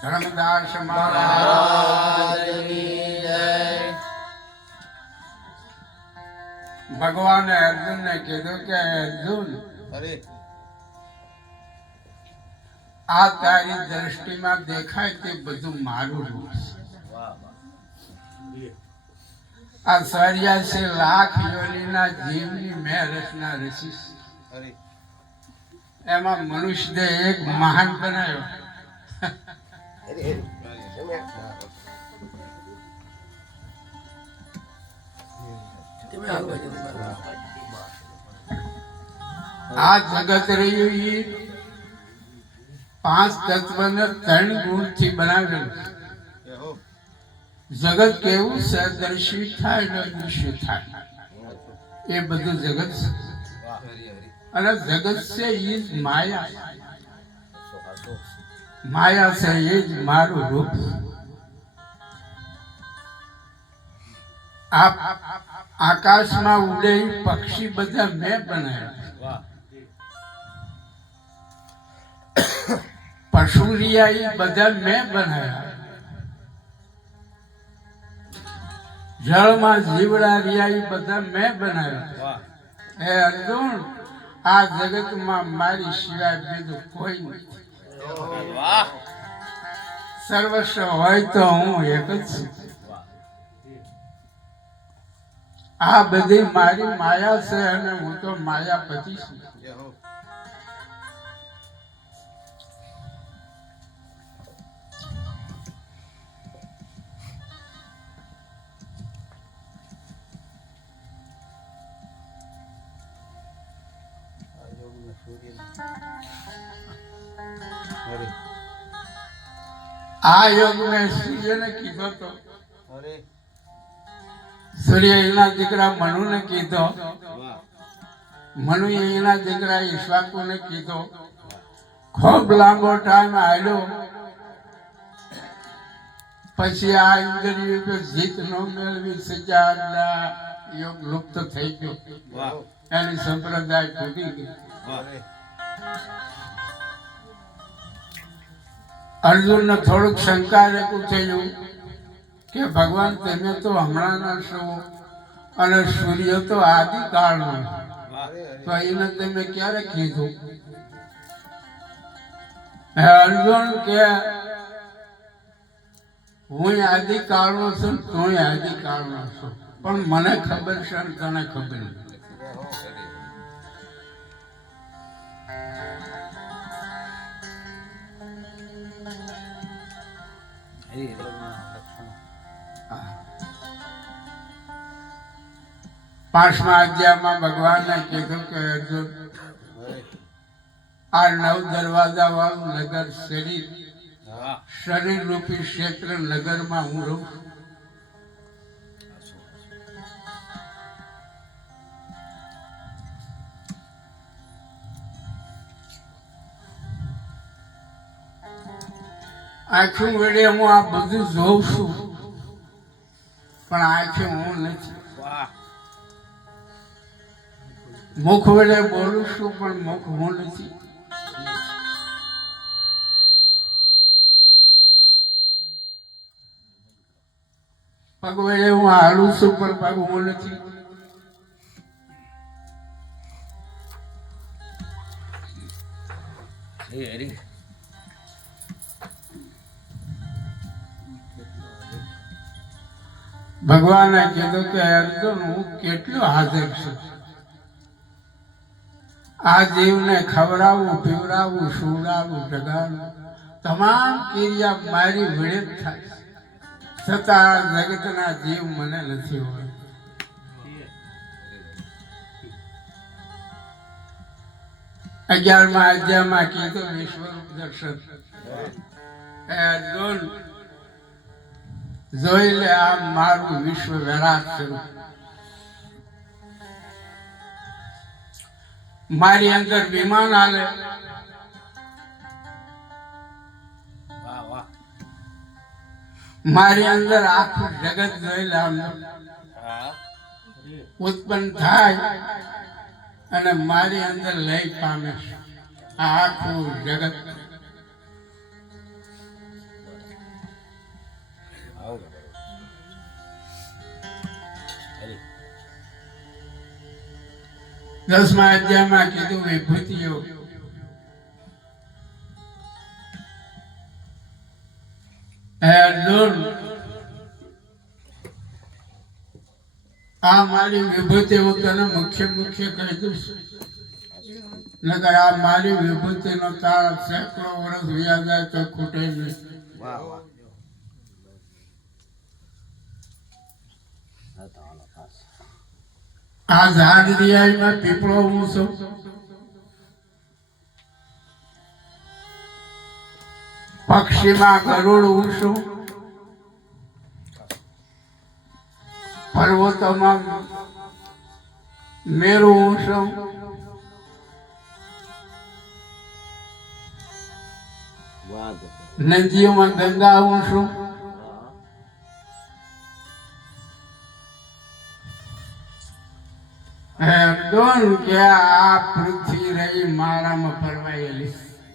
ધર્મદાસ મહારાજ ભગવાને અર્જુનને કીધું કે અર્જુન આ તારી દ્રષ્ટિમાં દેખાય તે બધું મારું રૂપ છે. વાહ છે આ લાખ યોનીના જીવની મેં રચના રચી છે. મનુષ્ય દેહ એક મહાન બનાવ્યો. આ જગત રહ્યું એ પાંચ તત્વને ત્રણ ગુણથી બનાવ્યું જગત કેવું? સદર્શી થાય ને દૃશ્ય થાય. એ બધું જગત અને જગત છે એ જ માયા. માયા છે એ જ મારું રૂપ. આકાશમાં ઉડે પક્ષી બધા મેં બનાવ્યા. પશુરિયા એ બધા મેં બનાવ્યા. જળમાં જીવડા રહ્યા એ બધા મેં બનાવ્યા. હે અર્જુન આ જગતમાં મારી સિવાય બીજું કોઈ નથી. સર્વસ્વ હોય તો હું એક જ છું. આ બધી મારી માયા છે અને હું તો માયાપતિ છું. આ યોગ મેં સૂર્યને કીધો તો. સૂર્ય એના દીકરા મનુને કીધો. મનુ એના દીકરા ઈશ્વાકુને કીધો ખૂબ લાંબો ટાઈમ આવ્યો પછી આ ઇન્દ્રિયો જીત ન મેળવી સજા યોગ લુપ્ત થઈ ગયો. એની સંપ્રદાય તૂટી ગઈ. અર્જુનને થોડુંક શંકા રહેતું થયું કે ભગવાન, તમે તો હમણાંના છો અને સૂર્ય તો આદિકાળનો નો તો એને તમે ક્યારે કીધું? અર્જુન કે, હું આદિકાળનો છું તું આદિકાળનો છું. પણ મને ખબર છે તને ખબર નથી. એહો પાંચમા અધ્યાયમાં ભગવાને કીધું કે અર્જુન આ નવ દરવાજા વાળું નગર શરીર શરીર રૂપી ક્ષેત્ર નગરમાં હું રહું છું. આંખું વડે હું આ બધું જોઉં છું. પણ આંખે હું નથી. મુખ વડે બોલું છું પણ મુખ હું નથી. પગ વડે હું હાલું છું પણ પગ હું નથી. હરી. ભગવાને કીધું કે અર્જુન હું કેટલું હાજર છું? આ જીવને ખવડાવવું, પીવડાવવું, સુવડાવવું, જગાડવું, તમામ ક્રિયા મારી વડે થાય છતાં જગતના જીવ મને નથી હોય અગિયારમાં અધ્યાયમાં કીધું વિશ્વરૂપ દર્શન. અર્જુન જોઈ લે આ મારું વિશ્વ વિરાટ સ્વરૂપ મારી અંદર વિમાન વાહ મારી અંદર આખું જગત જોઈ લે ઉત્પન્ન થાય અને મારી અંદર લઈ પામે આ આખું જગત. દસમા અધ્યાયમાં કીધું વિભૂતિઓ અર્જુન આ મારી વિભૂતિ હું તને મુખ્ય મુખ્ય કહી દઉં છું નકર આ મારી વિભૂતિનો તાર સેંકડો વર્ષ વ્યા જાય તો ખૂટે નહીં. આ ઝાડ રિયાઈમાં પીપળો હું છું પક્ષીમાં ગરુડ હું છું પર્વતોમાં મેરુ હું છું નદીઓમાં ગંગા હું છું અર્જુન કે આ પૃથ્વી રહી મારામાં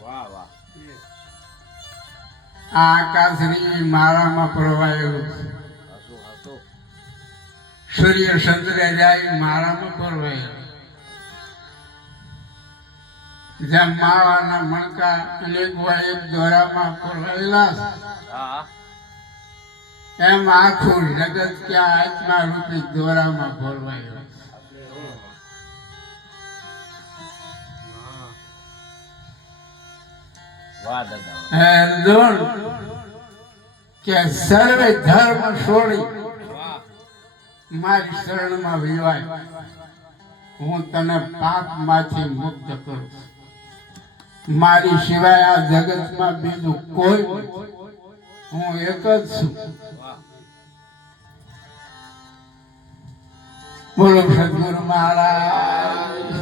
વાહ આ આકાશ રહી મારામાં હાસો સૂર્ય ચંદ્ર જાય મારામાં પરવાયેલું જેમ માવાના મણકા હોય એક દોરામાં પરવાયેલા એમ આખું જગત ક્યાં આત્મા રૂપી દોરામાં ફરવાયેલું. કે સર્વે ધર્મ છોડી મારી શરણમાં વિવાય. હું તને પાપમાંથી મુક્ત કરું મારી સિવાય આ જગતમાં બીજું કોઈ હું એક જ છું. બોલો સદગુરુ મહારાજ.